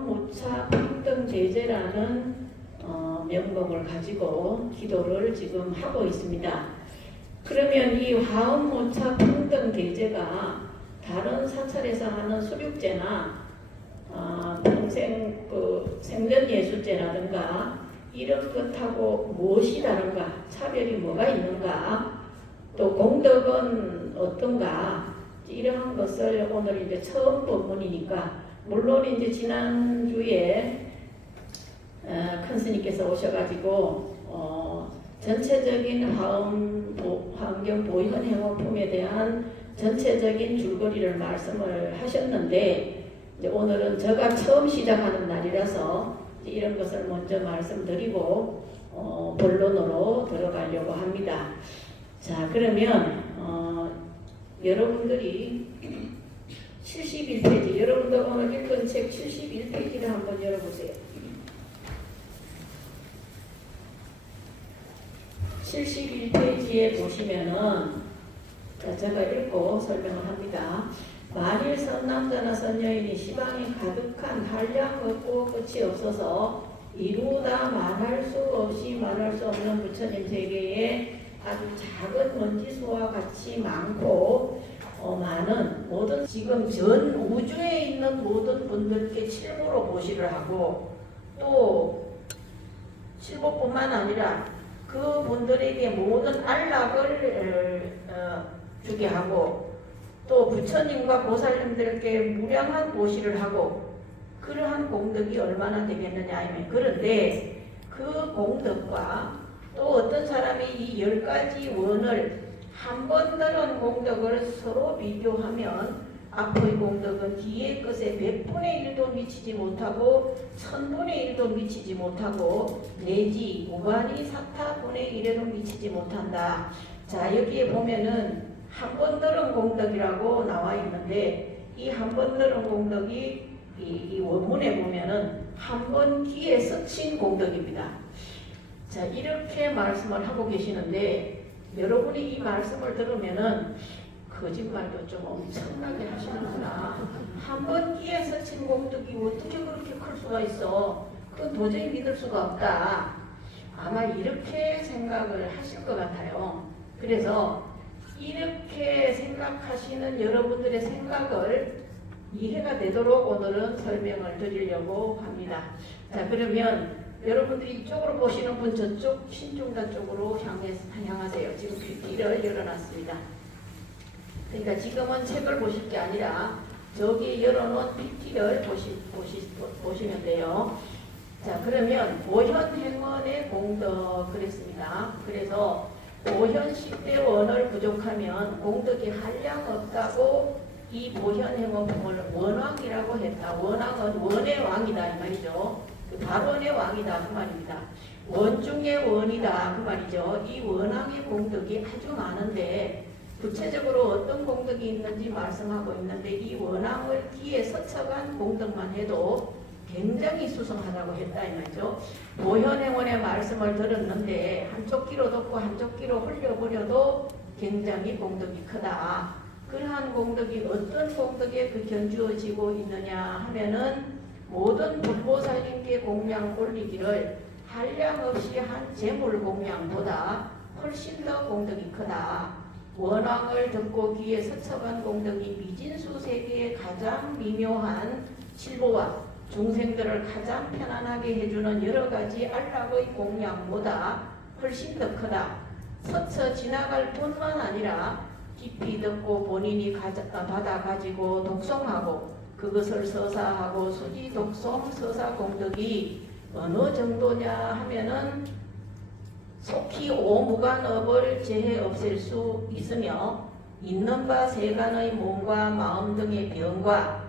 화엄모차 평등제재라는 명목을 가지고 기도를 지금 하고 있습니다. 그러면 이 화엄모차 평등제재가 다른 사찰에서 하는 수륙제나 평생 생전예수제라든가 이런 것하고 무엇이 다른가, 차별이 뭐가 있는가, 또 공덕은 어떤가, 이러한 것을 오늘 이제 처음 본문이니까, 물론 이제 지난주에 큰 스님께서 오셔가지고 전체적인 화엄경 보현 행어품에 대한 전체적인 줄거리를 말씀을 하셨는데, 이제 오늘은 제가 처음 시작하는 날이라서 이런 것을 먼저 말씀드리고 본론으로 들어가려고 합니다. 자, 그러면 여러분들이 71페이지, 여러분들 오늘 읽은 책 71페이지를 한번 열어보세요. 71페이지에 보시면은, 제가 읽고 설명을 합니다. 만일 선남자나 선여인이 시방이 가득한 한량 없고 끝이 없어서 이루다 말할 수 없이 말할 수 없는 부처님 세계에 아주 작은 먼지수와 같이 많고 많은 모든 지금 전 우주에 있는 모든 분들께 칠보로 보시를 하고, 또 칠보뿐만 아니라 그 분들에게 모든 안락을 주게 하고, 또 부처님과 보살님들께 무량한 보시를 하고, 그러한 공덕이 얼마나 되겠느냐. 그런데 그 공덕과 또 어떤 사람이 이 10가지 원을 한 번 들은 공덕을 서로 비교하면 앞의 공덕은 뒤의 것에 100분의 1도 미치지 못하고 1000분의 1도 미치지 못하고 내지 무관이 사타분의 1에도 미치지 못한다. 자, 여기에 보면은 한 번 들은 공덕이라고 나와 있는데, 이 한 번 들은 공덕이 이 원문에 보면은 한 번 귀에 스친 공덕입니다. 자, 이렇게 말씀을 하고 계시는데, 여러분이 이 말씀을 들으면은 거짓말도 좀 엄청나게 하시는구나. 한 번 귀에 스친 공덕이 어떻게 그렇게 클 수가 있어? 그건 도저히 믿을 수가 없다. 아마 이렇게 생각을 하실 것 같아요. 그래서 이렇게 생각하시는 여러분들의 생각을 이해가 되도록 오늘은 설명을 드리려고 합니다. 자, 그러면 여러분들이 이쪽으로 보시는 분 저쪽 신중단 쪽으로 향하세요. 지금 PPT를 열어놨습니다. 그러니까 지금은 책을 보실 게 아니라 저기 열어놓은 PPT를 보시면 돼요. 자, 그러면 보현행원의 공덕 그랬습니다. 그래서 보현 10대 원을 부족하면 공덕이 한량 없다고 이 보현행원품을 원왕이라고 했다. 원왕은 원의 왕이다 이 말이죠. 발원의 왕이다 그 말입니다. 원 중의 원이다 그 말이죠. 이 원왕의 공덕이 아주 많은데 구체적으로 어떤 공덕이 있는지 말씀하고 있는데, 이 원왕을 뒤에 서쳐간 공덕만 해도 굉장히 수성하다고 했다 이 말이죠. 보현행원의 말씀을 들었는데 한쪽 귀로 듣고 한쪽 귀로 흘려버려도 굉장히 공덕이 크다. 그러한 공덕이 어떤 공덕에 견주어지고 있느냐 하면은, 모든 불보살님께 공양 올리기를 한량 없이 한 재물 공양보다 훨씬 더 공덕이 크다. 원왕을 듣고 귀에 스쳐간 공덕이 미진수 세계의 가장 미묘한 칠보와 중생들을 가장 편안하게 해주는 여러가지 안락의 공양보다 훨씬 더 크다. 스쳐 지나갈 뿐만 아니라 깊이 듣고 본인이 받아 가지고 독송하고 그것을 서사하고 수지 독송 서사 공덕이 어느 정도냐 하면은 속히 오무간업을 제해 없앨 수 있으며, 있는 바 세간의 몸과 마음 등의 병과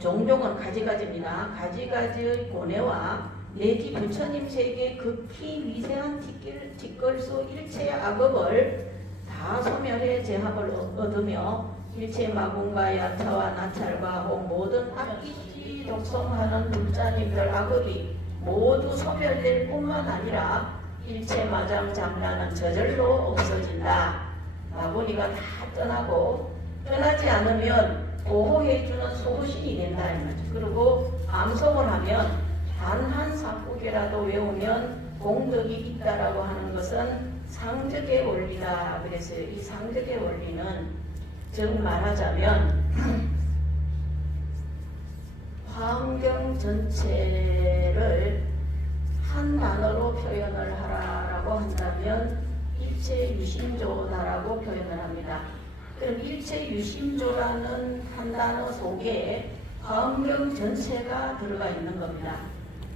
종종은 가지가지입니다. 가지가지의 고뇌와 내지 부처님 세계 극히 미세한 티끌수 일체의 악업을 다 소멸해 제합을 얻으며 일체 마군과 야차와 나찰과 모든 악기지 독성하는 불자님들 악업이 모두 소멸될 뿐만 아니라 일체 마장 장난은 저절로 없어진다. 마구니가 다 떠나고, 떠나지 않으면 보호해주는 소신이 된다. 그리고 암송을 하면 단 한 사구개라도 외우면 공덕이 있다라고 하는 것은 상적의 원리다. 그래서 이 상적의 원리는 즉 말하자면 환경 전체를 한 단어로 표현을 하라라고 한다면 일체유심조다라고 표현을 합니다. 그럼 일체유심조라는 한 단어 속에 환경 전체가 들어가 있는 겁니다.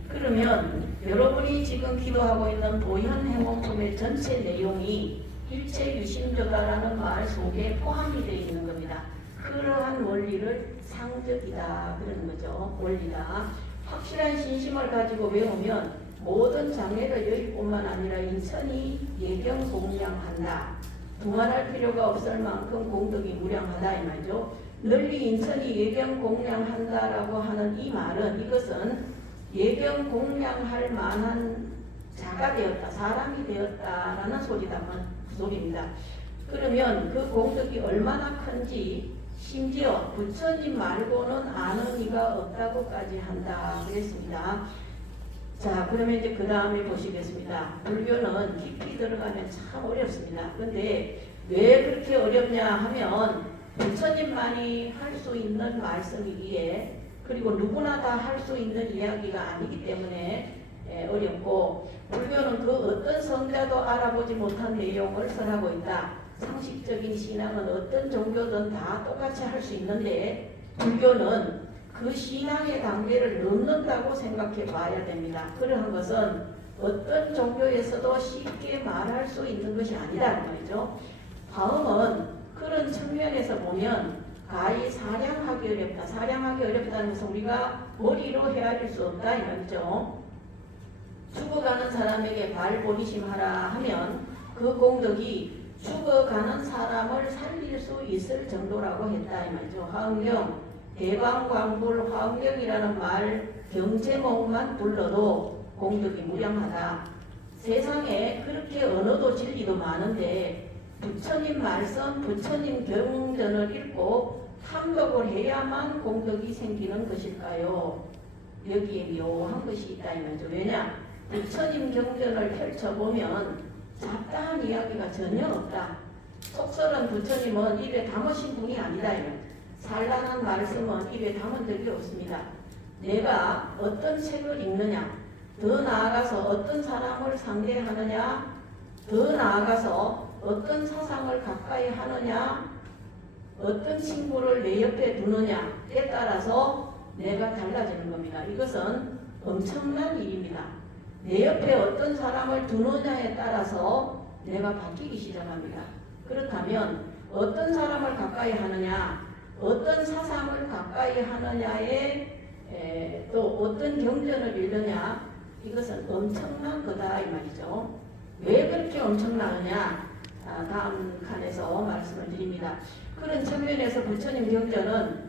그러면 여러분이 지금 기도하고 있는 보현행원품의 전체 내용이 일체유심조다라는 말 속에 포함이 되어 있는 겁니다. 그러한 원리를 상적이다 그러는 거죠. 원리다. 확실한 신심을 가지고 외우면 모든 장애를 여기뿐만 아니라 인천이 예경공양한다. 두말할 필요가 없을 만큼 공덕이 무량하다 이 말이죠. 널리 인천이 예경공양한다라고 하는 이 말은 이것은 예경공양할 만한 자가 되었다, 사람이 되었다라는 소리입니다. 그러면 그 공덕이 얼마나 큰지 심지어 부처님 말고는 아는 이가 없다고까지 한다 그랬습니다. 자, 그러면 이제 그 다음에 보시겠습니다. 불교는 깊이 들어가면 참 어렵습니다. 근데 왜 그렇게 어렵냐 하면 부처님만이 할 수 있는 말씀이기에 그리고 누구나 다 할 수 있는 이야기가 아니기 때문에 어렵고 불교는 그 어떤 성자도 알아보지 못한 내용을 설하고 있다. 상식적인 신앙은 어떤 종교든 다 똑같이 할 수 있는데 불교는 그 신앙의 단계를 넘는다고 생각해 봐야 됩니다. 그러한 것은 어떤 종교에서도 쉽게 말할 수 있는 것이 아니라는 말이죠. 다음은 그런 측면에서 보면 가히 사량하기 어렵다. 사량하기 어렵다는 것은 우리가 머리로 헤아릴 수 없다 이 말이죠. 죽어가는 사람에게 발 보리심하라 하면 그 공덕이 죽어가는 사람을 살릴 수 있을 정도라고 했다 이 말이죠. 화엄경, 대방광불 화엄경이라는 말 경제목만 불러도 공덕이 무량하다. 세상에 그렇게 언어도 진리도 많은데 부처님 말씀, 부처님 경전을 읽고 탐독을 해야만 공덕이 생기는 것일까요? 여기에 묘한 것이 있다 이 말이죠. 왜냐? 부처님 경전을 펼쳐보면 잡다한 이야기가 전혀 없다. 속설은 부처님은 입에 담으신 분이 아니다. 산란한 말씀은 입에 담은 적이 없습니다. 내가 어떤 책을 읽느냐, 더 나아가서 어떤 사람을 상대하느냐, 더 나아가서 어떤 사상을 가까이 하느냐, 어떤 친구를 내 옆에 두느냐에 따라서 내가 달라지는 겁니다. 이것은 엄청난 일입니다. 내 옆에 어떤 사람을 두느냐에 따라서 내가 바뀌기 시작합니다. 그렇다면 어떤 사람을 가까이 하느냐, 어떤 사상을 가까이 하느냐에 또 어떤 경전을 읽느냐, 이것은 엄청난 거다 이 말이죠. 왜 그렇게 엄청나느냐, 다음 칸에서 말씀을 드립니다. 그런 측면에서 부처님 경전은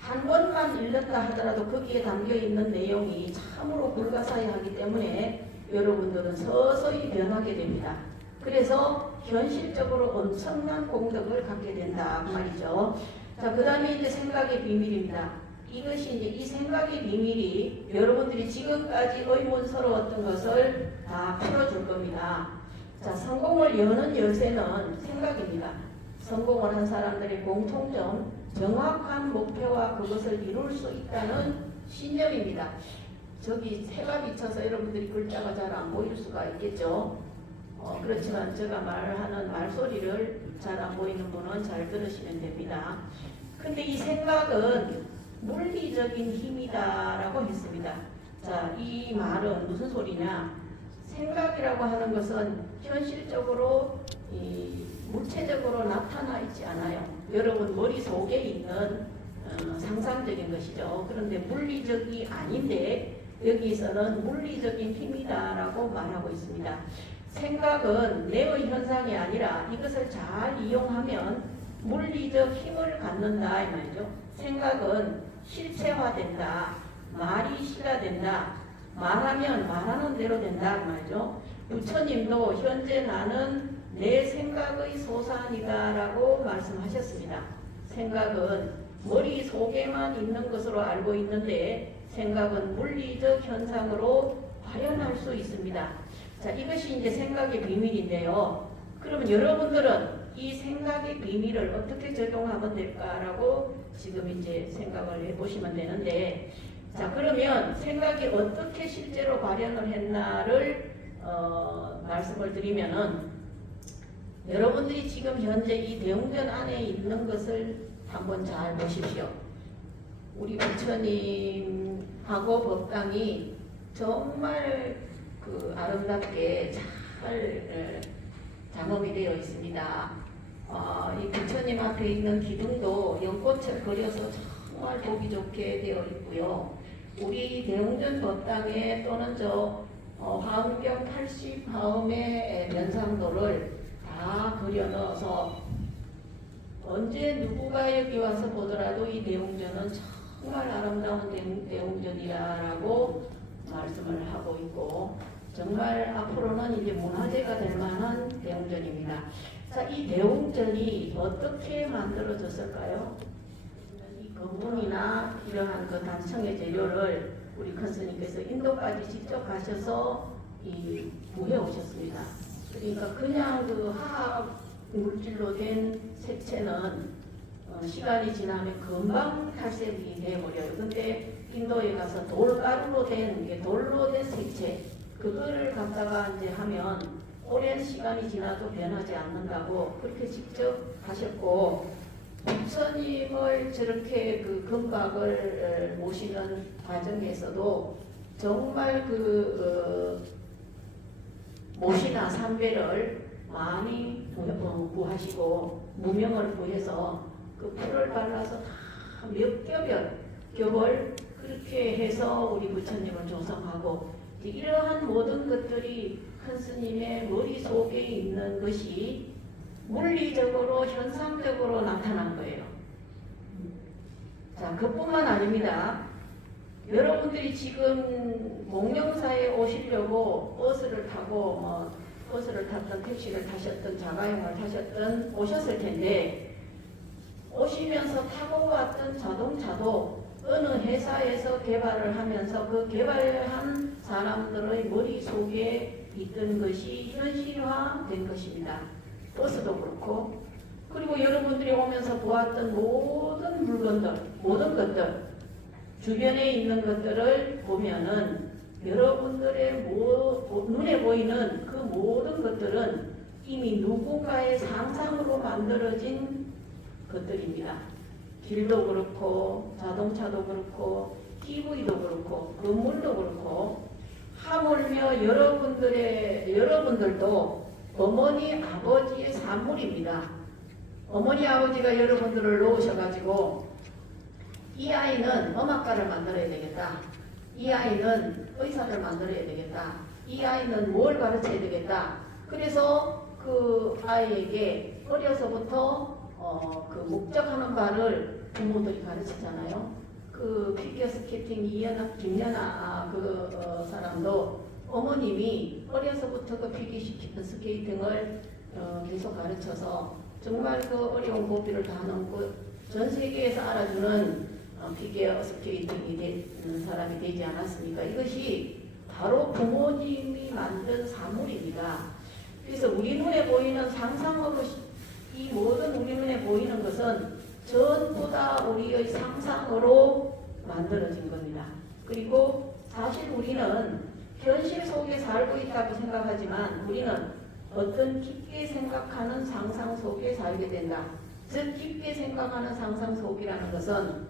한 번만 읽는다 하더라도 거기에 담겨있는 내용이 참으로 불가사의하기 때문에 여러분들은 서서히 변하게 됩니다. 그래서 현실적으로 엄청난 공덕을 갖게 된다 그 말이죠. 자, 그 다음에 이제 생각의 비밀입니다. 이것이 이제 이 생각의 비밀이 여러분들이 지금까지 의문스러웠던 것을 다 풀어줄 겁니다. 자, 성공을 여는 열쇠는 생각입니다. 성공을 한 사람들의 공통점, 정확한 목표와 그것을 이룰 수 있다는 신념입니다. 저기 해가 비쳐서 여러분들이 글자가 잘 안 보일 수가 있겠죠. 그렇지만 제가 말하는 말소리를 잘 안 보이는 분은 잘 들으시면 됩니다. 근데 이 생각은 물리적인 힘이다라고 했습니다. 자, 이 말은 무슨 소리냐? 생각이라고 하는 것은 현실적으로 물체적으로 나타나 있지 않아요. 여러분 머릿속에 있는 상상적인 것이죠. 그런데 물리적이 아닌데 여기서는 물리적인 힘이다라고 말하고 있습니다. 생각은 내의 현상이 아니라 이것을 잘 이용하면 물리적 힘을 갖는다 이 말이죠. 생각은 실체화된다. 말이 실화된다. 말하면 말하는 대로 된다 그 말이죠. 부처님도 현재 나는 내 생각의 소산이다라고 말씀하셨습니다. 생각은 머릿속에만 있는 것으로 알고 있는데 생각은 물리적 현상으로 발현할 수 있습니다. 자, 이것이 이제 생각의 비밀인데요. 그러면 여러분들은 이 생각의 비밀을 어떻게 적용하면 될까라고 지금 이제 생각을 해보시면 되는데, 자, 그러면 생각이 어떻게 실제로 발현을 했나를 말씀을 드리면은, 여러분들이 지금 현재 이 대웅전 안에 있는 것을 한번 잘 보십시오. 우리 부처님하고 법당이 정말 그 아름답게 잘 작업이 되어 있습니다. 이 부처님 앞에 있는 기둥도 연꽃을 그려서 정말 보기 좋게 되어 있고요. 우리 대웅전 법당에 또는 화엄경 80화엄의 면상도를 다 그려 넣어서 언제 누구가 여기 와서 보더라도 이 대웅전은 정말 아름다운 대웅전이라고 말씀을 하고 있고, 정말 앞으로는 이제 문화재가 될 만한 대웅전입니다. 자, 이 대웅전이 어떻게 만들어졌을까요? 이 건물이나 이러한 그 단청의 재료를 우리 큰 스님께서 인도까지 직접 가셔서 구해 오셨습니다. 그러니까 그냥 그 화학 물질로 된 색채는 시간이 지나면 금방 탈색이 되어버려요. 근데 인도에 가서 돌가루로 된, 돌로 된 색채, 그거를 갖다가 이제 하면 오랜 시간이 지나도 변하지 않는다고 그렇게 직접 하셨고, 부처님을 저렇게 그 금박을 모시는 과정에서도 정말 모시나 삼배를 많이 구하시고 무명을 구해서 그 풀을 발라서 다 몇 겹을 그렇게 해서 우리 부처님을 조성하고, 이러한 모든 것들이 큰 스님의 머릿속에 있는 것이 물리적으로 현상적으로 나타난 거예요. 자, 그뿐만 아닙니다. 여러분들이 지금 목령사에 오시려고 버스를 타고 버스를 탔던 택시를 타셨던 자가용을 타셨던 오셨을 텐데, 오시면서 타고 왔던 자동차도 어느 회사에서 개발을 하면서 그 개발한 사람들의 머릿속에 있던 것이 현실화된 것입니다. 버스도 그렇고, 그리고 여러분들이 오면서 보았던 모든 물건들, 모든 것들, 주변에 있는 것들을 보면은 여러분들의 눈에 보이는 그 모든 것들은 이미 누군가의 상상으로 만들어진 것들입니다. 길도 그렇고 자동차도 그렇고 TV도 그렇고 건물도 그렇고, 하물며 여러분들도 어머니 아버지의 산물입니다. 어머니 아버지가 여러분들을 놓으셔가지고 이 아이는 음악가를 만들어야 되겠다, 이 아이는 의사를 만들어야 되겠다, 이 아이는 뭘 가르쳐야 되겠다. 그래서 그 아이에게 어려서부터 그 목적하는 바를 부모들이 가르치잖아요. 그 피겨스케이팅 김연아 사람도 어머님이 어려서부터 그 피겨스케이팅을 계속 가르쳐서 정말 그 어려운 고비를 다 넘고 전 세계에서 알아주는 피겨스케이팅이 되는 사람이 되지 않았습니까? 이것이 바로 부모님이 만든 산물입니다. 그래서 우리 눈에 보이는 상상으로, 이 모든 우리 눈에 보이는 것은 전부 다 우리의 상상으로 만들어진 겁니다. 그리고 사실 우리는 현실 속에 살고 있다고 생각하지만 우리는 어떤 깊게 생각하는 상상 속에 살게 된다. 즉 깊게 생각하는 상상 속이라는 것은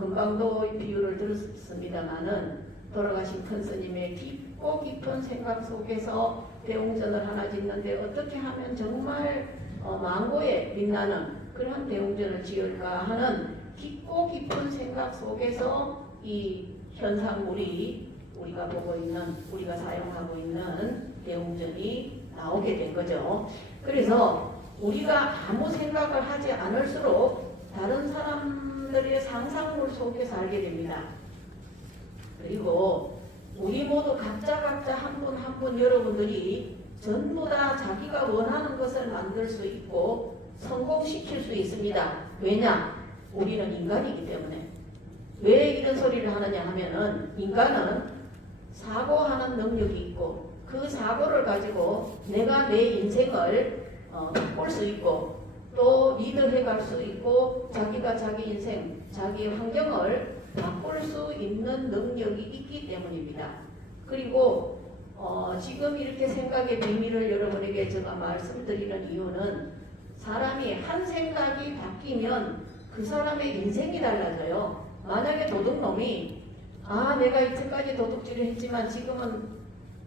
금방도 비유를 들었습니다마는 돌아가신 큰 스님의 깊고 깊은 생각 속에서 대웅전을 하나 짓는데 어떻게 하면 정말 망고에 빛나는 그런 대웅전을 지을까 하는 깊고 깊은 생각 속에서 이 현상물이 우리가 보고 있는, 우리가 사용하고 있는 대웅전이 나오게 된 거죠. 그래서 우리가 아무 생각을 하지 않을수록 다른 사람들의 상상물 속에 살게 됩니다. 그리고 우리 모두 각자 한 분 한 분 여러분들이 전부 다 자기가 원하는 것을 만들 수 있고 성공시킬 수 있습니다. 왜냐? 우리는 인간이기 때문에. 왜 이런 소리를 하느냐 하면은 인간은 사고하는 능력이 있고 그 사고를 가지고 내가 내 인생을 바꿀 수 있고 또 리드해 갈 수 있고 자기가 자기 인생, 자기 환경을 바꿀 수 있는 능력이 있기 때문입니다. 그리고 지금 이렇게 생각의 비밀을 여러분에게 제가 말씀드리는 이유는 사람이 한 생각이 바뀌면 그 사람의 인생이 달라져요. 만약에 도둑놈이 내가 이때까지 도둑질을 했지만 지금은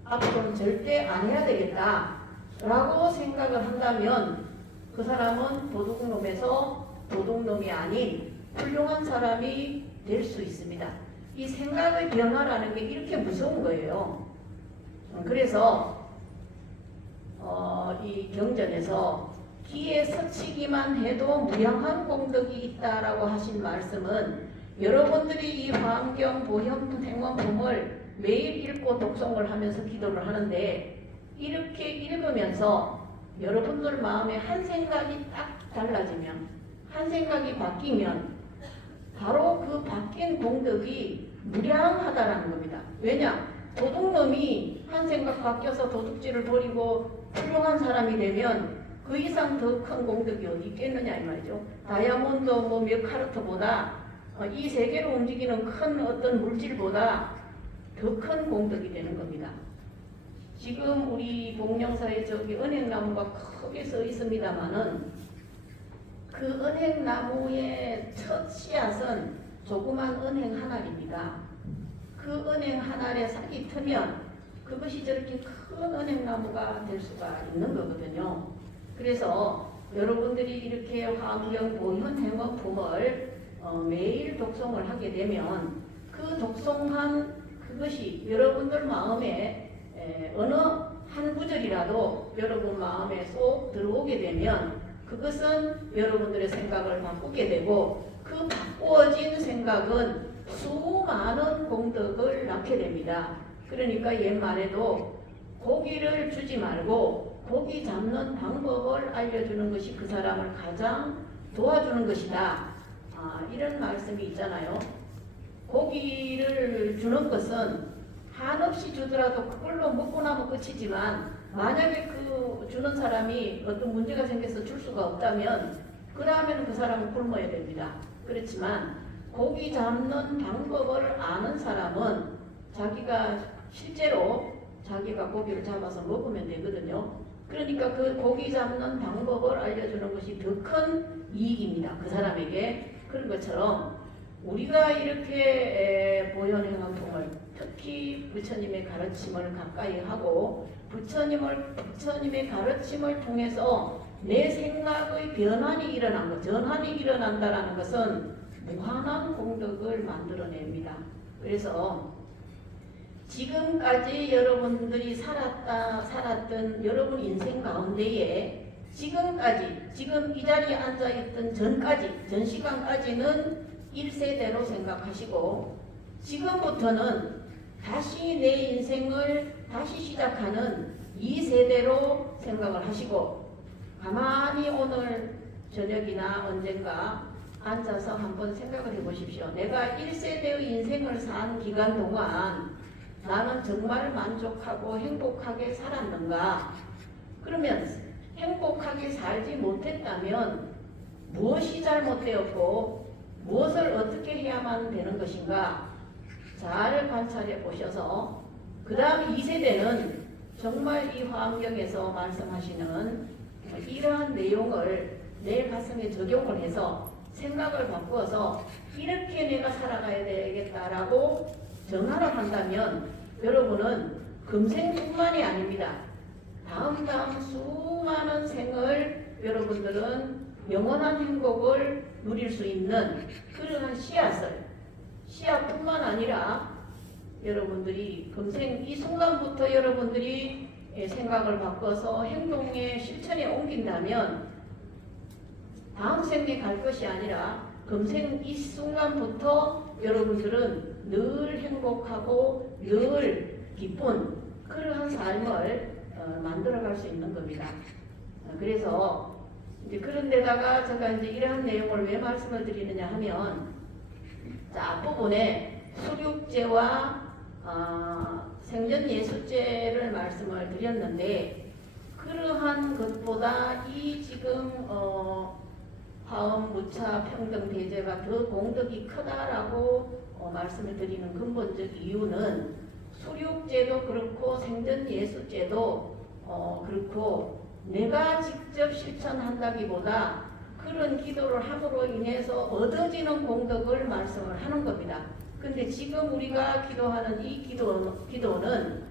앞으로는 절대 안 해야 되겠다 라고 생각을 한다면 그 사람은 도둑놈에서 도둑놈이 아닌 훌륭한 사람이 될 수 있습니다. 이 생각의 변화라는 게 이렇게 무서운 거예요. 그래서 이 경전에서 기에 서치기만 해도 무량한 공덕이 있다라고 하신 말씀은 여러분들이 이 화엄경, 보현, 행원품을 매일 읽고 독송을 하면서 기도를 하는데 이렇게 읽으면서 여러분들 마음에 한 생각이 딱 달라지면 한 생각이 바뀌면 바로 그 바뀐 공덕이 무량하다라는 겁니다. 왜냐? 도둑놈이 한 생각 바뀌어서 도둑질을 버리고 훌륭한 사람이 되면 그 이상 더 큰 공덕이 어디 있겠느냐 이 말이죠. 다이아몬드 몇 카르트보다 이 세계로 움직이는 큰 어떤 물질보다 더 큰 공덕이 되는 겁니다. 지금 우리 복령사에 저기 은행나무가 크게 서 있습니다만은 그 은행나무의 첫 씨앗은 조그만 은행 한 알입니다. 그 은행 한 알에 싹이 트면 그것이 저렇게 큰 은행나무가 될 수가 있는 거거든요. 그래서 여러분들이 이렇게 화엄경, 보현, 행원품을 매일 독송을 하게 되면 그 독송한 그것이 여러분들 마음에 어느 한 구절이라도 여러분 마음에 쏙 들어오게 되면 그것은 여러분들의 생각을 바꾸게 되고 그 바꾸어진 생각은 수많은 공덕을 낳게 됩니다. 그러니까 옛말에도 고기를 주지 말고 고기 잡는 방법을 알려주는 것이 그 사람을 가장 도와주는 것이다. 이런 말씀이 있잖아요. 고기를 주는 것은 한없이 주더라도 그걸로 먹고 나면 끝이지만 만약에 그 주는 사람이 어떤 문제가 생겨서 줄 수가 없다면 그 다음에는 그 사람은 굶어야 됩니다. 그렇지만 고기 잡는 방법을 아는 사람은 자기가 실제로 자기가 고기를 잡아서 먹으면 되거든요. 그러니까 그 고기 잡는 방법을 알려주는 것이 더 큰 이익입니다. 그 사람에게. 그런 것처럼 우리가 이렇게 보현행원통을 특히 부처님의 가르침을 가까이 하고 부처님의 가르침을 통해서 내 생각의 변환이 일어난 것, 전환이 일어난다는 것은 무한한 공덕을 만들어냅니다. 그래서 지금까지 여러분들이 살았던 여러분 인생 가운데에 지금까지, 지금 이 자리에 앉아있던 전 시간까지는 1세대로 생각하시고 지금부터는 다시 내 인생을 다시 시작하는 2세대로 생각을 하시고 가만히 오늘 저녁이나 언젠가 앉아서 한번 생각을 해보십시오. 내가 1세대의 인생을 산 기간 동안 나는 정말 만족하고 행복하게 살았는가? 그러면 행복하게 살지 못했다면 무엇이 잘못되었고 무엇을 어떻게 해야만 되는 것인가? 잘 관찰해 보셔서 그 다음 2세대는 정말 이 화엄경에서 말씀하시는 이러한 내용을 내 가슴에 적용을 해서 생각을 바꾸어서 이렇게 내가 살아가야 되겠다라고 정하를 한다면 여러분은 금생뿐만이 아닙니다. 다음 수많은 생을 여러분들은 영원한 행복을 누릴 수 있는 그러한 씨앗뿐만 아니라 여러분들이 금생 이 순간부터 여러분들이 생각을 바꿔서 행동의 실천에 옮긴다면 다음 생에 갈 것이 아니라 금생 이 순간부터 여러분들은 늘 행복하고 늘 기쁜 그러한 삶을 만들어갈 수 있는 겁니다. 그래서 이제 그런 데다가 제가 이제 이러한 내용을 왜 말씀을 드리느냐 하면 자, 앞부분에 수륙제와 생전예수제를 말씀을 드렸는데, 그러한 것보다 이 지금 화엄, 무차, 평등, 대제가 더 공덕이 크다라고 말씀을 드리는 근본적 이유는 수륙제도 그렇고 생전예수제도 그렇고 내가 직접 실천한다기보다 그런 기도를 함으로 인해서 얻어지는 공덕을 말씀을 하는 겁니다. 근데 지금 우리가 기도하는 이 기도는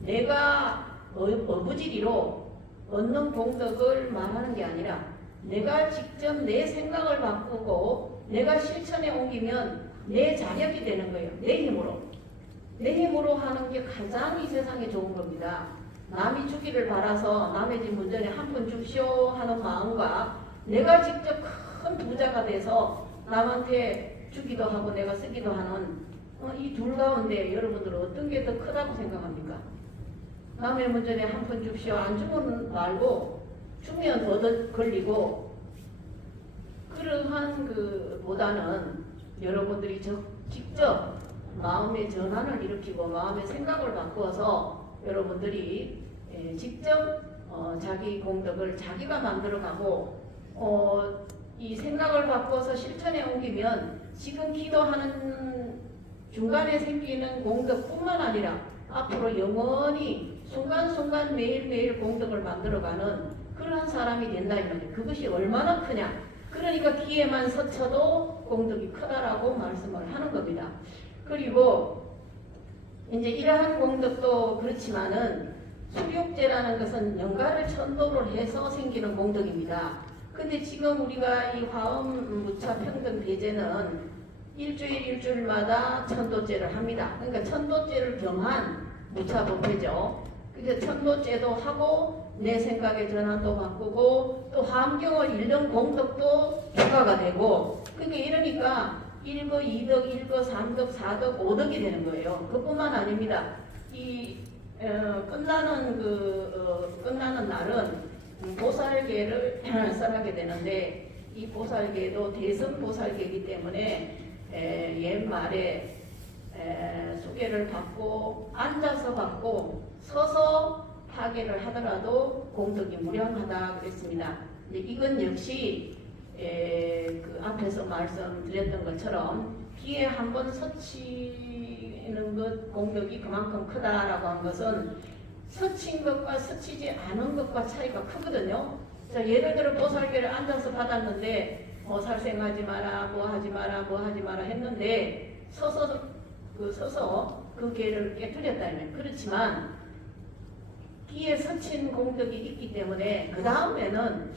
내가 어부지리로 얻는 공덕을 말하는 게 아니라 내가 직접 내 생각을 바꾸고 내가 실천에 옮기면 내 자력이 되는 거예요. 내 힘으로. 내 힘으로 하는 게 가장 이 세상에 좋은 겁니다. 남이 주기를 바라서 남의 집 문전에 한 푼 줍시오 하는 마음과 내가 직접 큰 부자가 돼서 남한테 주기도 하고 내가 쓰기도 하는 이 둘 가운데 여러분들은 어떤 게 더 크다고 생각합니까? 남의 문전에 한 푼 줍시오 안 주면 말고 주면 얻어 걸리고, 그러한 보다는 여러분들이 직접 마음의 전환을 일으키고 마음의 생각을 바꾸어서 여러분들이 직접 자기 공덕을 자기가 만들어가고 이 생각을 바꿔서 실천에 옮기면 지금 기도하는 중간에 생기는 공덕뿐만 아니라 앞으로 영원히 순간순간 매일매일 공덕을 만들어가는 그러한 사람이 된다 이 말이에요. 그것이 얼마나 크냐. 그러니까 기회만 서쳐도 공덕이 크다라고 말씀을 하는 겁니다. 그리고 이제 이러한 공덕도 그렇지만은 수륙제라는 것은 영가를 천도를 해서 생기는 공덕입니다. 근데 지금 우리가 이 화엄, 무차, 평등, 대제는 일주일마다 천도제를 합니다. 그러니까 천도제를 겸한 무차법회죠. 그래서 천도제도 하고 내 생각의 전환도 바꾸고 또 화엄경을 읽는 공덕도 추가가 되고, 그러니까 이러니까 1거, 2덕, 1거, 3덕, 4덕, 5덕이 되는 거예요. 그뿐만 아닙니다. 이 끝나는 날은 보살계를 설하게 되는데, 이 보살계도 대선 보살계이기 때문에 옛말에 수계를 받고 앉아서 받고 서서 하계를 하더라도 공덕이 무량하다 그랬습니다. 이건 역시 그 앞에서 말씀드렸던 것처럼 기에 한번 서치는 것 공덕이 그만큼 크다라고 한 것은 서친 것과 서치지 않은 것과 차이가 크거든요. 자, 예를 들어 보살계를 앉아서 받았는데 살생하지 마라, 뭐 하지 마라, 뭐 하지 마라 했는데 서서 그 계를 깨뜨렸다면 그렇지만 기에 서친 공덕이 있기 때문에 그 다음에는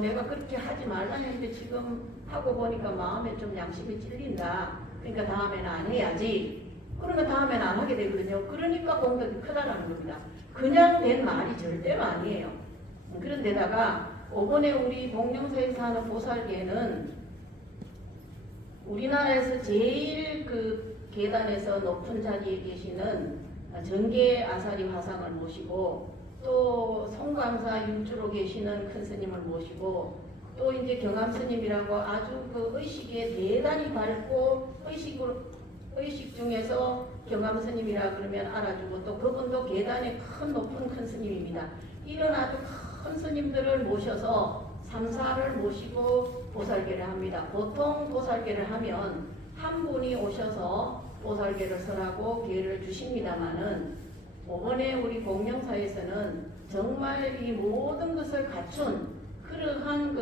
내가 그렇게 하지 말라 했는데 지금 하고 보니까 마음에 좀 양심이 찔린다. 그러니까 다음에는 안 해야지. 그러면 다음에는 안 하게 되거든요. 그러니까 공덕이 크다라는 겁니다. 그냥 된 말이 절대로 아니에요. 그런데다가 이번에 우리 공룡사에서 하는 보살계는 우리나라에서 제일 계단에서 높은 자리에 계시는 정계 아사리 화상을 모시고 또 송광사 육주로 계시는 큰 스님을 모시고 또 이제 경암 스님이라고 아주 의식에 대단히 밝고 의식 중에서 경암 스님이라 그러면 알아주고 또 그분도 계단에 높은 큰 스님입니다. 이런 아주 큰 스님들을 모셔서 3, 4를 모시고 보살계를 합니다. 보통 보살계를 하면 한 분이 오셔서 보살계를 설하고 계를 주십니다마는 이번에 우리 공룡사에서는 정말 이 모든 것을 갖춘 그러한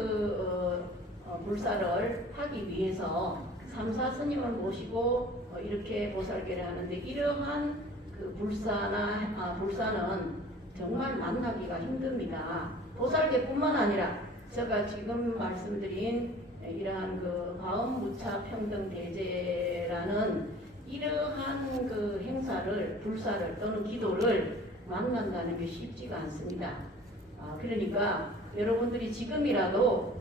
불사를 하기 위해서 3, 4 스님을 모시고 이렇게 보살계를 하는데, 이러한 불사는 정말 만나기가 힘듭니다. 보살계뿐만 아니라 제가 지금 말씀드린 이러한 화엄, 무차, 평등, 대제라는 이러한 행사를, 불사를 또는 기도를 만난다는 게 쉽지가 않습니다. 그러니까 여러분들이 지금이라도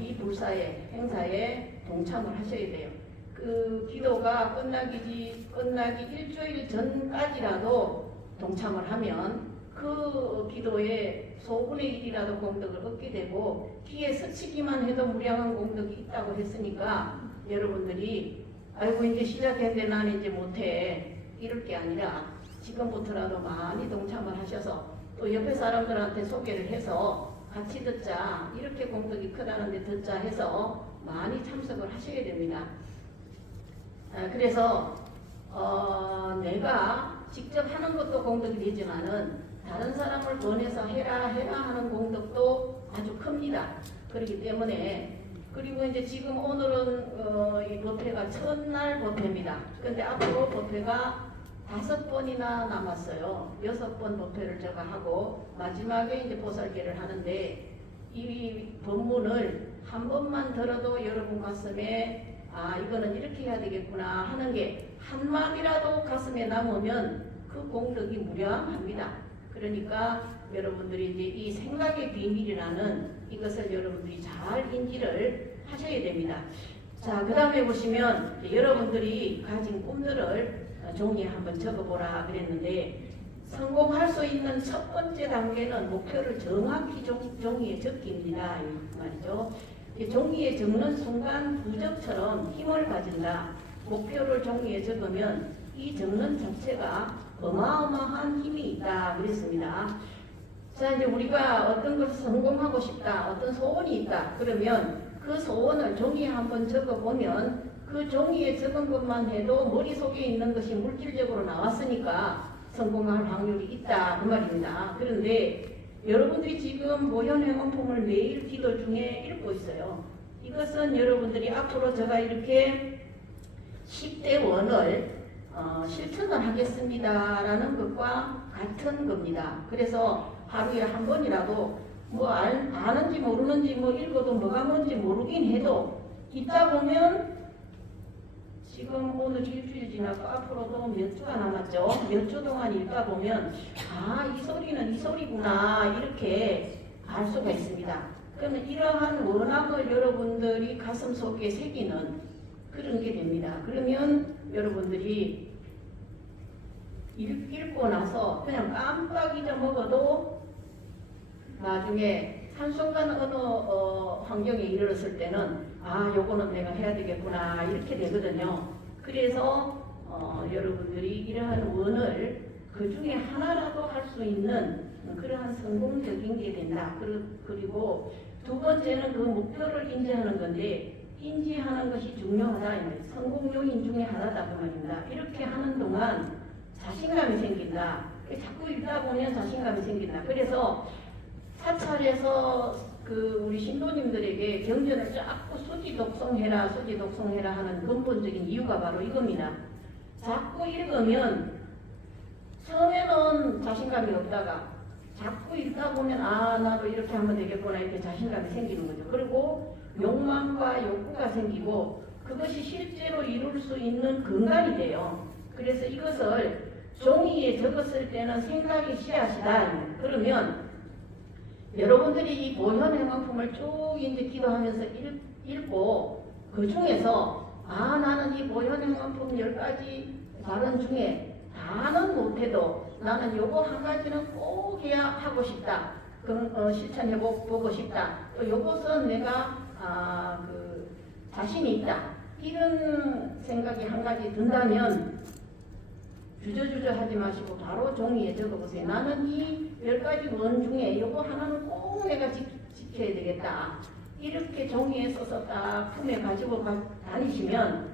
이 불사의 행사에 동참을 하셔야 돼요. 그 기도가 끝나기 일주일 전까지라도 동참을 하면 그 기도에 소분의 1이라도 공덕을 얻게 되고, 기에 스치기만 해도 무량한 공덕이 있다고 했으니까 여러분들이 아이고 이제 시작했는데 나는 이제 못해 이럴 게 아니라 지금부터라도 많이 동참을 하셔서 또 옆에 사람들한테 소개를 해서 같이 듣자, 이렇게 공덕이 크다는데 듣자 해서 많이 참석을 하시게 됩니다. 그래서 내가 직접 하는 것도 공덕이 되지만은 다른 사람을 권해서 해라 하는 공덕도 아주 큽니다. 그렇기 때문에, 그리고 이제 지금 오늘은 이 법회가 첫날 법회입니다. 근데 앞으로 법회가 5번이나 남았어요. 6번 법회를 제가 하고 마지막에 이제 보살계를 하는데, 이 법문을 한 번만 들어도 여러분 가슴에 이거는 이렇게 해야 되겠구나 하는 게 한 마디라도 가슴에 남으면 그 공덕이 무량합니다. 그러니까 여러분들이 이제 이 생각의 비밀이라는 이것을 여러분들이 잘 인지를 하셔야 됩니다. 자, 그 다음에 보시면 여러분들이 가진 꿈들을 종이에 한번 적어보라 그랬는데, 성공할 수 있는 첫 번째 단계는 목표를 정확히 종이에 적기입니다. 이 말이죠. 종이에 적는 순간 부적처럼 힘을 가진다. 목표를 종이에 적으면 이 적는 자체가 어마어마한 힘이 있다 그랬습니다. 자, 이제 우리가 어떤 것을 성공하고 싶다, 어떤 소원이 있다 그러면 그 소원을 종이에 한번 적어보면 그 종이에 적은 것만 해도 머릿속에 있는 것이 물질적으로 나왔으니까 성공할 확률이 있다 그 말입니다. 그런데 여러분들이 지금 모현행원품을 매일 기도 중에 읽고 있어요. 이것은 여러분들이 앞으로 제가 이렇게 10대 원을 실천을 하겠습니다 라는 것과 같은 겁니다. 그래서 하루에 한 번이라도 뭐 아는지 모르는지 뭐 읽어도 뭐가 뭔지 모르긴 해도 있다 보면 지금 오늘 일주일 지나고 앞으로도 몇 주가 남았죠. 몇 주 동안 읽다 보면 이 소리는 이 소리구나 이렇게 알 수가 있습니다. 그러면 이러한 원함을 여러분들이 가슴 속에 새기는 그런 게 됩니다. 그러면 여러분들이 읽고 나서 그냥 깜빡 잊어먹어도 나중에 한순간 어느 환경에 이르렀을 때는 요거는 내가 해야 되겠구나 이렇게 되거든요. 그래서 여러분들이 이러한 원을 그 중에 하나라도 할 수 있는 그러한 성공적인 게 된다. 그리고 두 번째는 그 목표를 인지하는 건데, 인지하는 것이 중요하다. 성공 요인 중에 하나다 그 말입니다. 이렇게 하는 동안 자신감이 생긴다. 자꾸 읽다 보면 자신감이 생긴다. 그래서 사찰에서 우리 신도님들에게 경전을 자꾸 수지독송해라 하는 근본적인 이유가 바로 이겁니다. 자꾸 읽으면 처음에는 자신감이 없다가 자꾸 읽다 보면 나도 이렇게 하면 되겠구나 이렇게 자신감이 생기는 거죠. 그리고 욕망과 욕구가 생기고 그것이 실제로 이룰 수 있는 근간이 돼요. 그래서 이것을 종이에 적었을 때는 생각이 씨앗이다. 그러면 여러분들이 이 보현행원품을 쭉 이제 기도하면서 읽고 그 중에서 나는 이 보현행원품 10가지 발언 중에 다는 못해도 나는 요거 한 가지는 꼭 해야 하고 싶다. 실천해보고 싶다. 또 요것은 내가 자신이 있다. 이런 생각이 한 가지 든다면 주저주저 하지 마시고 바로 종이에 적어보세요. 나는 이 10가지 원 중에 요거 하나는 꼭 내가 지켜야 되겠다. 이렇게 종이에 써서 딱 품에 가지고 다니시면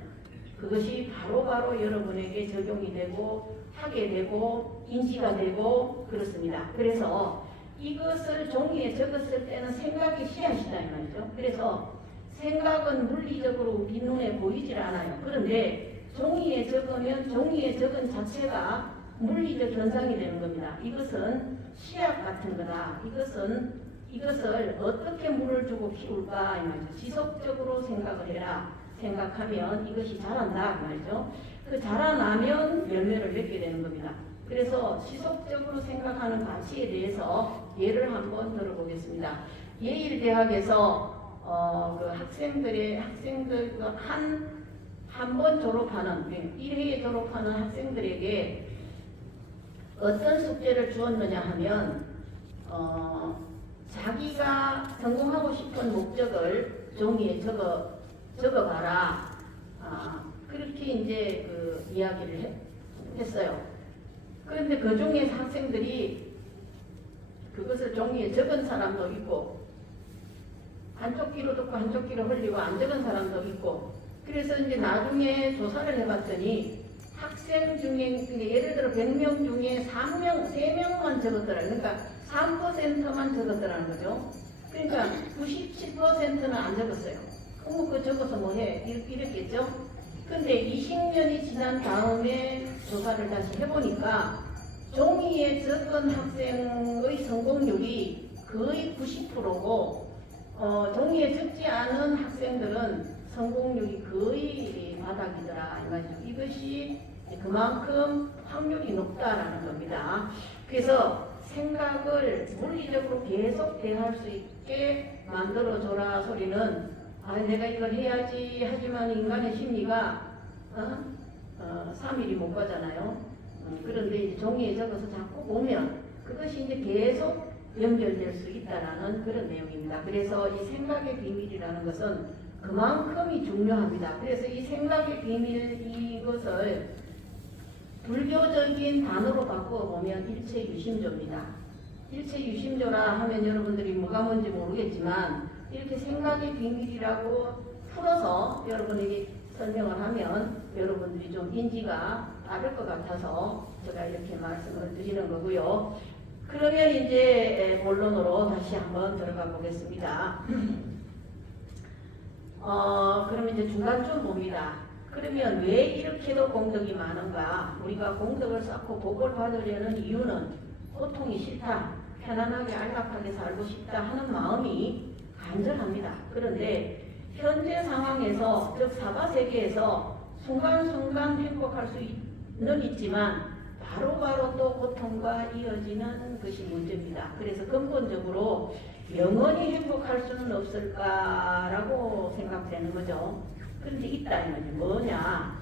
그것이 바로바로 여러분에게 적용이 되고 하게 되고 인지가 되고 그렇습니다. 그래서 이것을 종이에 적었을 때는 생각이 씨앗이다 이 말이죠. 그래서 생각은 물리적으로 우리 눈에 보이질 않아요. 그런데 종이에 적으면 종이에 적은 자체가 물리적 현상이 되는 겁니다. 이것은 씨앗 같은 거다. 이것을 어떻게 물을 주고 키울까 이 말이죠. 지속적으로 생각을 해라. 생각하면 이것이 자란다 그 말이죠. 그 자라나면 열매를 맺게 되는 겁니다. 그래서 지속적으로 생각하는 가치에 대해서 예를 한번 들어보겠습니다. 예일대학에서 그 학생들 한 번 졸업하는 1회에 졸업하는 학생들에게 어떤 숙제를 주었느냐 하면 자기가 성공하고 싶은 목적을 종이에 적어봐라. 그렇게 이제 그 이야기를 했어요. 그런데 그 중에 학생들이 그것을 종이에 적은 사람도 있고, 한쪽 귀로 듣고 한쪽 귀로 흘리고 안 적은 사람도 있고, 그래서 이제 나중에 조사를 해봤더니 학생 중에 예를 들어 100명 중에 3명만 적었더라. 그러니까 3%만 적었더라는 거죠. 그러니까 97%는 안 적었어요. 그럼 그 적어서 뭐해? 이랬겠죠? 근데 20년이 지난 다음에 조사를 다시 해보니까 종이에 적은 학생의 성공률이 거의 90%고 종이에 적지 않은 학생들은 성공률이 거의 바닥이더라 이 말이죠. 이것이 그만큼 확률이 높다라는 겁니다. 그래서 생각을 물리적으로 계속 대할 수 있게 만들어줘라 소리는 내가 이걸 해야지 하지만 인간의 심리가 3일이 못 가잖아요. 그런데 이제 종이에 적어서 자꾸 보면 그것이 이제 계속 연결될 수 있다라는 그런 내용입니다. 그래서 이 생각의 비밀이라는 것은 그만큼이 중요합니다. 그래서 이 생각의 비밀 이것을 불교적인 단어로 바꿔보면 일체유심조입니다. 일체유심조라 하면 여러분들이 뭐가 뭔지 모르겠지만 이렇게 생각의 비밀이라고 풀어서 여러분에게 설명을 하면 여러분들이 좀 인지가 빠를 것 같아서 제가 이렇게 말씀을 드리는 거고요. 그러면 이제 본론으로 다시 한번 들어가 보겠습니다. 그러면 이제 중간쯤 봅니다. 그러면 왜 이렇게도 공덕이 많은가? 우리가 공덕을 쌓고 복을 받으려는 이유는 고통이 싫다, 편안하게 안락하게 살고 싶다 하는 마음이 간절합니다. 그런데 현재 상황에서, 즉 사바세계에서 순간순간 행복할 수는 있지만 바로바로 또 고통과 이어지는 것이 문제입니다. 그래서 근본적으로 영원히 행복할 수는 없을까라고 생각되는 거죠. 그런데 있다 이 말이죠. 뭐냐?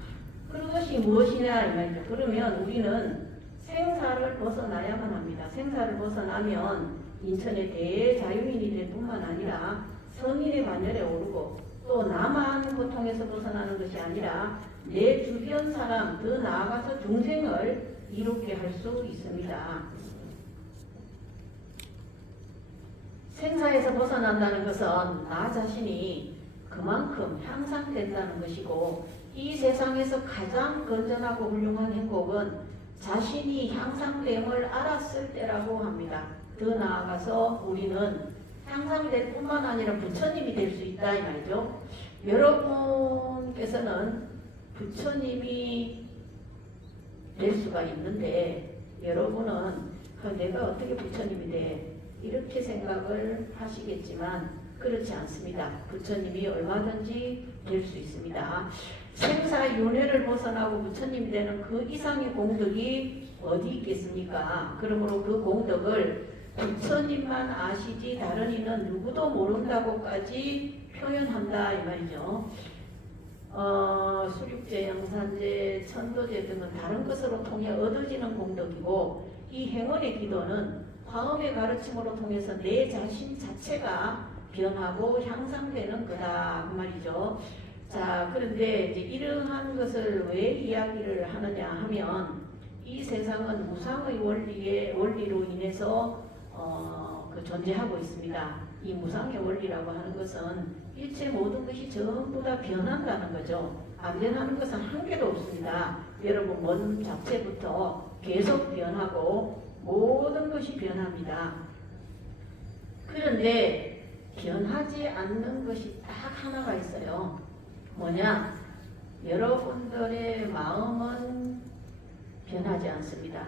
그것이 무엇이냐 이 말이죠. 그러면 우리는 생사를 벗어나야만 합니다. 생사를 벗어나면 인천의 대자유인이 될 뿐만 아니라 성인의 반열에 오르고 또 나만 고통에서 벗어나는 것이 아니라 내 주변 사람, 더 나아가서 중생을 이롭게 할 수 있습니다. 생사에서 벗어난다는 것은 나 자신이 그만큼 향상된다는 것이고, 이 세상에서 가장 건전하고 훌륭한 행복은 자신이 향상됨을 알았을 때라고 합니다. 더 나아가서 우리는 향상될 뿐만 아니라 부처님이 될 수 있다 이 말이죠. 여러분께서는 부처님이 될 수가 있는데 여러분은 내가 어떻게 부처님이 돼? 이렇게 생각을 하시겠지만 그렇지 않습니다. 부처님이 얼마든지 될 수 있습니다. 생사윤회를 벗어나고 부처님이 되는 그 이상의 공덕이 어디 있겠습니까? 그러므로 그 공덕을 부처님만 아시지 다른 이는 누구도 모른다고까지 표현한다 이 말이죠. 수륙제, 영산제, 천도제 등은 다른 것으로 통해 얻어지는 공덕이고, 이 행원의 기도는 화엄의 가르침으로 통해서 내 자신 자체가 변하고 향상되는 거다 그 말이죠. 자, 그런데 이제 이러한 것을 왜 이야기를 하느냐 하면 이 세상은 무상의 원리로 인해서 존재하고 있습니다. 이 무상의 원리라고 하는 것은 일체 모든 것이 전부 다 변한다는 거죠. 안 변하는 것은 한 개도 없습니다. 여러분 몸 자체부터 계속 변하고 모든 것이 변합니다. 그런데 변하지 않는 것이 딱 하나가 있어요. 뭐냐? 여러분들의 마음은 변하지 않습니다.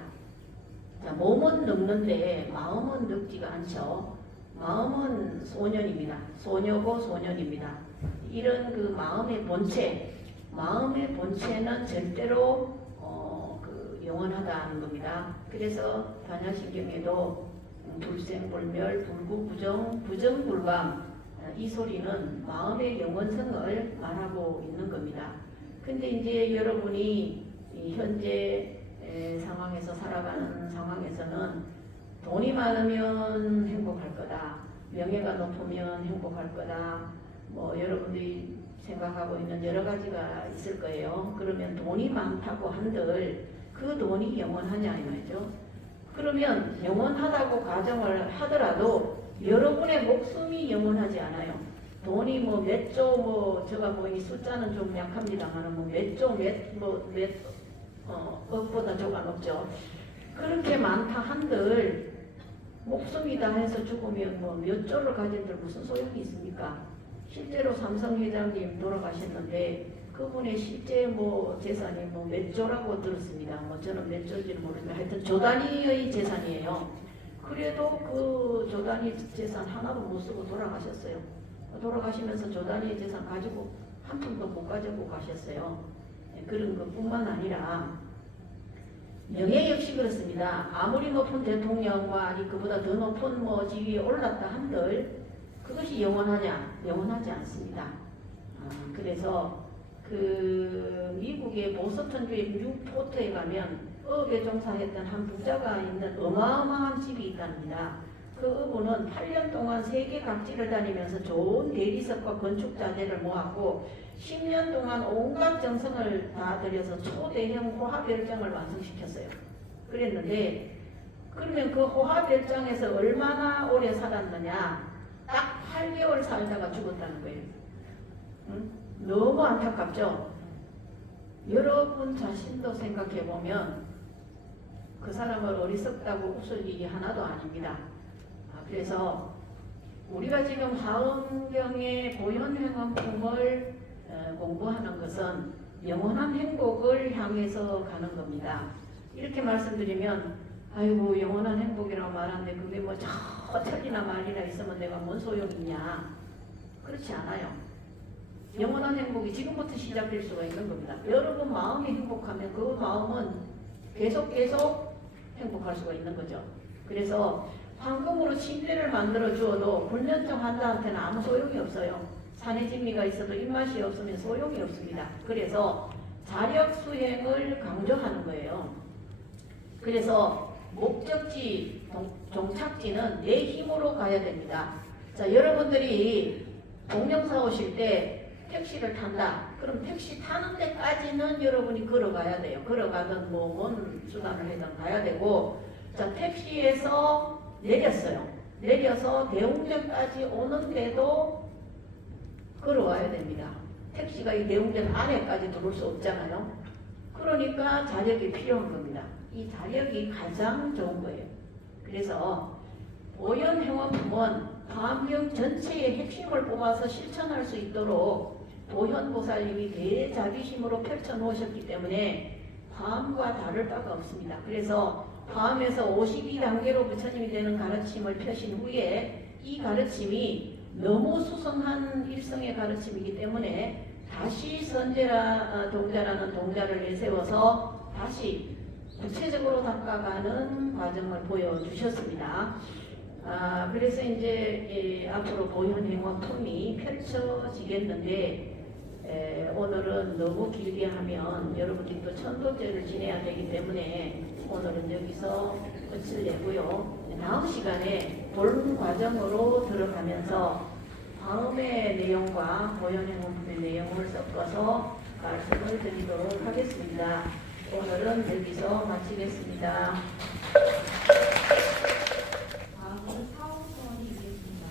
자, 몸은 늙는데 마음은 늙지가 않죠. 마음은 소년입니다. 소녀고 소년입니다. 이런 그 마음의 본체는 절대로 영원하다는 겁니다. 그래서 반야신경에도 불생불멸, 불구부정, 부정불감, 이 소리는 마음의 영원성을 말하고 있는 겁니다. 근데 이제 여러분이 현재 상황에서 살아가는 상황에서는 돈이 많으면 행복할 거다, 명예가 높으면 행복할 거다, 뭐 여러분들이 생각하고 있는 여러 가지가 있을 거예요. 그러면 돈이 많다고 한들 그 돈이 영원하냐 이 말이죠. 그러면 영원하다고 가정을 하더라도 여러분의 목숨이 영원하지 않아요. 돈이 뭐 몇 조 뭐 제가 뭐 이 숫자는 좀 약합니다만 뭐 몇 조 몇 억보다 조가 높죠. 그렇게 많다 한들 목숨이다 해서 죽으면 뭐 몇 조를 가진들 무슨 소용이 있습니까? 실제로 삼성 회장님 돌아가셨는데 그분의 실제 뭐 재산이 뭐 몇 조라고 들었습니다. 뭐 저는 몇 조인지는 모르지만 하여튼 조 단위의 재산이에요. 그래도 그 조 단위 재산 하나도 못 쓰고 돌아가셨어요. 돌아가시면서 조 단위의 재산 가지고 한 푼도 못 가지고 가셨어요. 그런 것뿐만 아니라 명예 역시 그렇습니다. 아무리 높은 대통령과 아니 그보다 더 높은 뭐 지위에 올랐다 한들 그것이 영원하냐? 영원하지 않습니다. 그래서 그 미국의 보스턴주의 뉴포트에 가면 어업에 종사했던 한 부자가 있는 어마어마한 집이 있답니다. 그분은 8년 동안 세계 각지를 다니면서 좋은 대리석과 건축자재를 모았고 10년 동안 온갖 정성을 다 들여서 초대형 호화별장을 완성시켰어요. 그랬는데 그러면 그 호화별장에서 얼마나 오래 살았느냐? 딱 8개월 살다가 죽었다는 거예요. 응? 너무 안타깝죠? 여러분 자신도 생각해보면 그 사람을 어리석다고 웃을 일이 하나도 아닙니다. 그래서 우리가 지금 화엄경의 보현행원품을 공부하는 것은 영원한 행복을 향해서 가는 겁니다. 이렇게 말씀드리면 아이고 영원한 행복이라고 말하는데 그게 뭐 저 천리나 말이나 있으면 내가 뭔 소용이 있냐. 그렇지 않아요. 영원한 행복이 지금부터 시작될 수가 있는 겁니다. 여러분 마음이 행복하면 그 마음은 계속 행복할 수가 있는 거죠. 그래서 황금으로 침대를 만들어 주어도 불면증 환자한테는 아무 소용이 없어요. 산의 진미가 있어도 입맛이 없으면 소용이 없습니다. 그래서 자력 수행을 강조하는 거예요. 그래서 목적지, 종착지는 내 힘으로 가야 됩니다. 자, 여러분들이 동영사 오실 때 택시를 탄다. 그럼 택시 타는 데까지는 여러분이 걸어가야 돼요. 걸어가든 뭐 뭔 수단을 하든 가야 되고, 자, 택시에서 내렸어요. 내려서 대웅전까지 오는데도 걸어와야 됩니다. 택시가 이 대웅전 안에까지 들어올 수 없잖아요. 그러니까 자력이 필요한 겁니다. 이 자력이 가장 좋은 거예요. 그래서 보현행원품은 화엄경 전체의 핵심을 뽑아서 실천할 수 있도록 보현보살님이 대자비심으로 펼쳐놓으셨기 때문에 화엄과 다를 바가 없습니다. 그래서 화엄에서 52단계로 부처님이 되는 가르침을 펴신 후에 이 가르침이 너무 수성한 일성의 가르침이기 때문에 다시 선제라 동자라는 동자를 내세워서 다시 구체적으로 닦아가는 과정을 보여주셨습니다. 그래서 이제 앞으로 보현행원품이 펼쳐지겠는데 오늘은 너무 길게 하면 여러분들이 또 천도제를 지내야 되기 때문에 오늘은 여기서 끝을 내고요. 다음 시간에 본 과정으로 들어가면서 다음의 내용과 보현행원품의 내용을 섞어서 말씀을 드리도록 하겠습니다. 오늘은 여기서 마치겠습니다. 다음은 사후선이 있겠습니다.